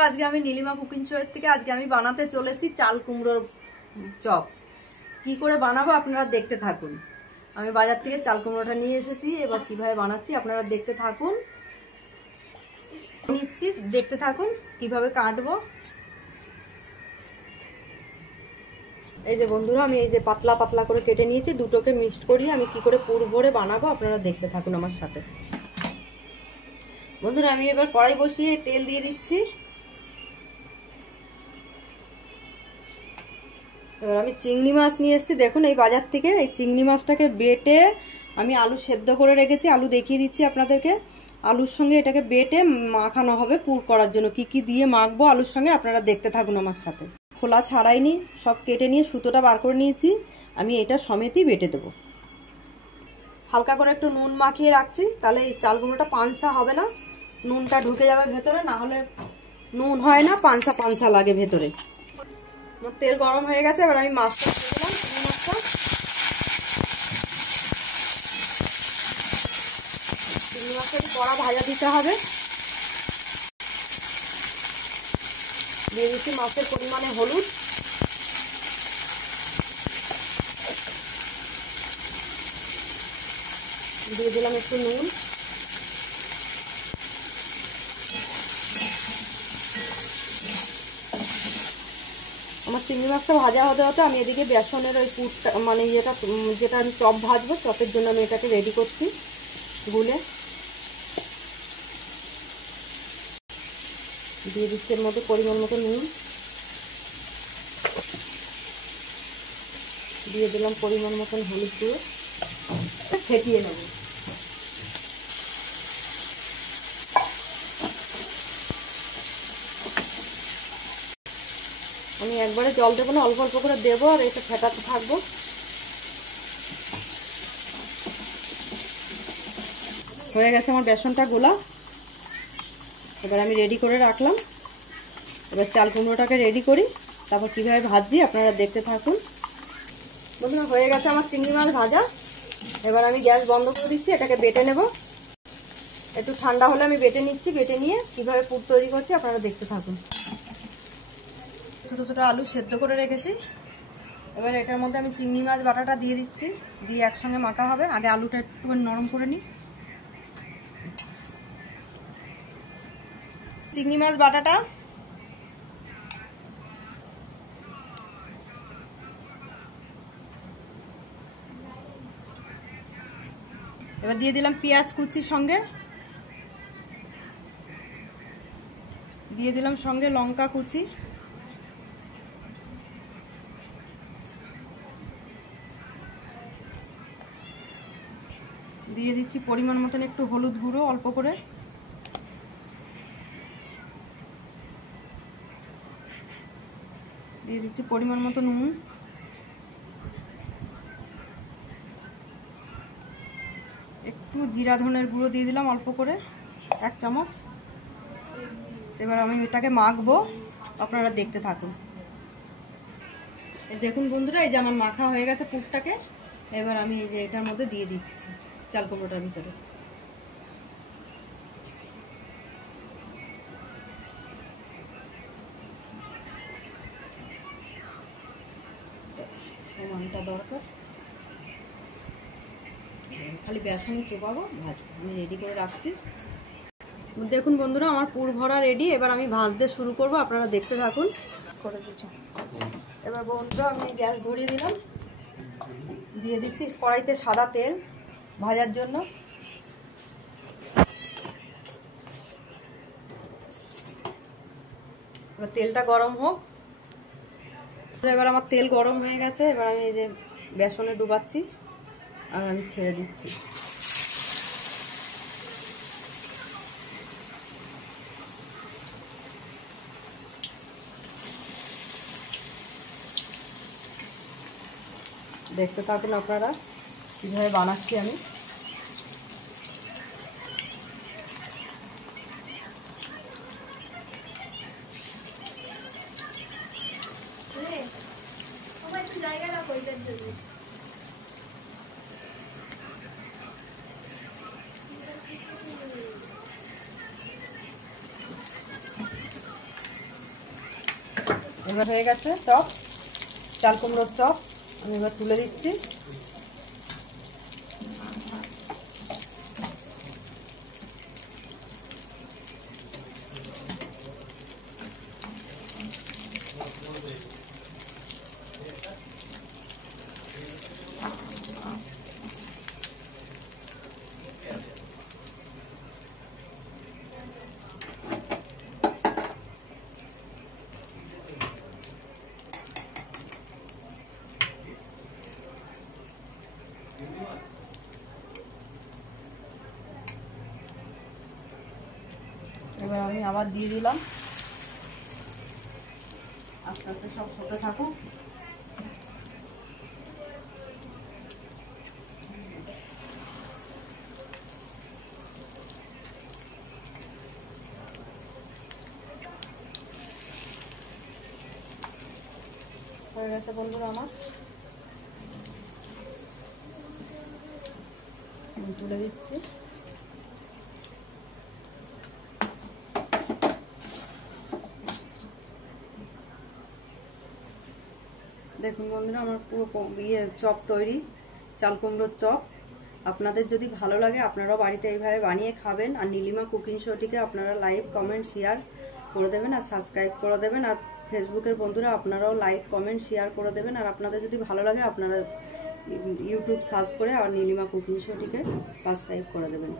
বন্ধুরা, আজকে আমি নীলিমা কুকিং শো এর থেকে আজকে আমি বানাতে চলেছি চাল কুমড়োর চপ। কি করে বানাবো আপনারা দেখতে থাকুন। আমি বাজার থেকে চাল কুমড়োটা নিয়ে এসেছি, এবার কিভাবে বানাচ্ছি আপনারা দেখতে থাকুন। নিচ্ছি, দেখতে থাকুন কিভাবে কাটবো। এই যে বন্ধুরা, আমি এই যে পাতলা পাতলা করে কেটে নিয়েছি, দুটোকে মিক্সড করিয়ে আমি কি করে পুর ভরে বানাবো আপনারা দেখতে থাকুন আমার সাথে। বন্ধুরা, আমি এবার কড়াই বসিয়ে তেল দিয়ে দিচ্ছি। এবার আমি চিংড়ি মাছ নিয়ে এসেছি, দেখুন এই বাজার থেকে। এই চিংড়ি মাছটাকে বেটে আমি আলু সেদ্ধ করে রেখেছি, আলু দেখিয়ে দিচ্ছি আপনাদেরকে। আলুর সঙ্গে এটাকে বেটে মাখানো হবে পুর করার জন্য। কি কি দিয়ে মাখবো আলুর সঙ্গে আপনারা দেখতে থাকুন আমার সাথে। খোলা ছাড়াইনি, সব কেটে নিয়ে সুতোটা বার করে নিয়েছি। আমি এটা সমেতই বেটে দেবো। হালকা করে একটু নুন মাখিয়ে রাখছি, তাহলে এই চাল কুমড়োটা পানসা হবে না, নুনটা ঢুকে যাবে ভেতরে, না হলে নুন হয় না, পানসা পানসা লাগে ভেতরে। আমার তেল গরম হয়ে গেছে, এবার আমি মাছটা দিয়ে দিলাম। চিংড়ি মাছটা একটু কড়া ভাজা দিতে হবে। দিয়ে দিচ্ছি মাছের পরিমাণে হলুদ, দিয়ে দিলাম একটু নুন। আমার চিংড়ি মাছটা ভাজা হতে হতে আমি এদিকে বেসনের ওই পুরটা মানে যেটা আমি চপ ভাজবো, চপের জন্য আমি এটাকে রেডি করছি। গুলে দিয়ে দিচ্ছি এর মধ্যে পরিমাণ মতো নুন, দিয়ে দিলাম পরিমাণ মতন হলুদ গুঁড়ো, ফেটিয়ে নেব। আমি একবারে জল দেবো না, অল্প অল্প করে দেবো আর এটা ফেটাতে থাকবো। হয়ে গেছে আমার বেসনটা গোলা, এবার আমি রেডি করে রাখলাম। এবার চাল কুমড়োটাকে রেডি করি, তারপর কীভাবে ভাজছি আপনারা দেখতে থাকুন। বন্ধুরা, হয়ে গেছে আমার চিংড়ি মাছ ভাজা। এবার আমি গ্যাস বন্ধ করে দিচ্ছি, এটাকে বেটে নেব। একটু ঠান্ডা হলে আমি বেটে নিচ্ছি, বেটে নিয়ে কীভাবে পুর তৈরি করছি আপনারা দেখতে থাকুন। ছোটো ছোটো আলু সেদ্ধ করে রেখেছি, এবার এটার মধ্যে আমি চিংড়ি মাছ বাটাটা দিয়ে দিচ্ছি, দিয়ে একসঙ্গে মাখা হবে। আগে আলুটা একটু নরম করে নিই। চিংড়ি মাছ বাটাটা এবার দিয়ে দিলাম পেঁয়াজ কুচির সঙ্গে, দিয়ে দিলাম সঙ্গে লঙ্কা কুচি, দিয়ে দিচ্ছি পরিমাণ মতন একটু হলুদ গুঁড়ো অল্প করে, দিয়ে দিচ্ছি পরিমাণ মতো নুন, একটু জিরা ধনের গুঁড়ো দিয়ে দিলাম অল্প করে 1 চামচ। এবার আমি এটাকে মাখবো, আপনারা দেখতে থাকুন। দেখুন বন্ধুরা, এই যে আমার মাখা হয়ে গেছে পুরটাকে। এবার আমি এই যে এটার মধ্যে দিয়ে দিচ্ছি চাল কুমড়োটার ভিতরে। সমানটা দরকার, খালি বেসনই চোপাবো, ভাজবো। আমি রেডি করে রাখছি। দেখুন বন্ধুরা, আমার পুর ভরা রেডি। এবার আমি ভাজতে শুরু করব, আপনারা দেখতে থাকুন। করে দিচ্ছি। এবার বন্ধুরা, আমি গ্যাস ধরিয়ে দিলাম, দিয়ে দিচ্ছি কড়াইতে সাদা তেল ভাজার জন্য। এবার তেলটা গরম হোক। এবার আমার তেল গরম হয়ে গেছে, এবার আমি এই যে বেসনে ডুবাচ্ছি আর আমি ছেড়ে দিচ্ছি। দেখতে থাকুন আপনারা কীভাবে বানাচ্ছি আমি। এবার হয়ে গেছে চপ, চাল কুমড়োর চপ। আমি এবার তুলে দিচ্ছি। এবার আমি আবার দিয়ে দিলাম, আস্তে আস্তে সব হতে থাকুক। হয়ে গেছে বন্ধুরা আমার, আমি তুলে দিচ্ছি। দেখুন বন্ধুরা আমার পুরো চপ তৈরি, চাল কুমড়োর চপ। আপনাদের যদি ভালো লাগে আপনারাও বাড়িতে এইভাবে বানিয়ে খাবেন। আর নীলিমা কুকিং শোটিকে আপনারা লাইক কমেন্ট শেয়ার করে দেবেন আর সাবস্ক্রাইব করে দেবেন। আর ফেসবুকের বন্ধুরা আপনারাও লাইক কমেন্ট শেয়ার করে দেবেন। আর আপনাদের যদি ভালো লাগে আপনারা ইউটিউব সার্চ করে আর নীলিমা কুকিং শোটিকে সাবস্ক্রাইব করে দেবেন।